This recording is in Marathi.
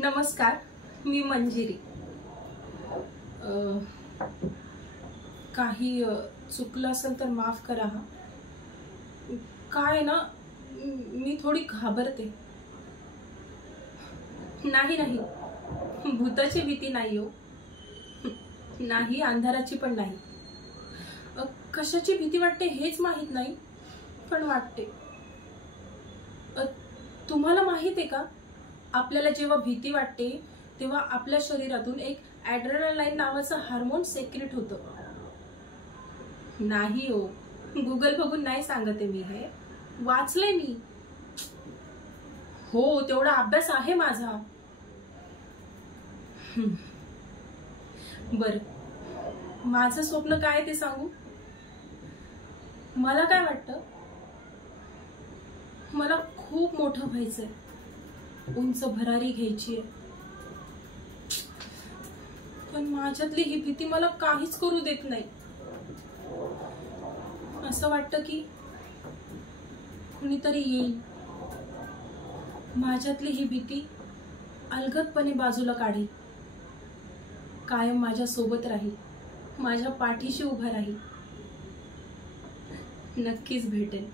नमस्कार, मी मंजिरी। काही चुकलं असेल तर माफ करा हा। काय ना, मी थोडी घाबरते। नाही, भूताची भीती नाही हो, नाही अंधाराची पण नाही। कशाची भीती वाटते हेच माहित नाही, पण वाटते। तुम्हाला माहित आहे का, आपल्याला जेव्हा भीती वाटते तेव्हा आपल्या शरीरातून एक ॲड्रेनालाईन नावाचं हार्मोन सेक्रेट होतं। नाही हो, गूगल बघून नाही सांगते मी, हे वाचलंय मी। हो, तेवढा अभ्यास आहे माझा। बर, माझं स्वप्न काय ते सांगू। मला काय वाटतं, मला खूप मोठं व्हायचंय, उंच भरारी घ्यायची आहे। पण माझ्यातली ही भीती मला काहीच करू देत नाही। असं वाटतं की कुणीतरी येईल, माझ्यातली ही भीती अलगदपणे बाजूला काढेल, कायम माझ्या सोबत राहील, माझ्या पाठीशी उभा राहील, नक्कीच भेटेल।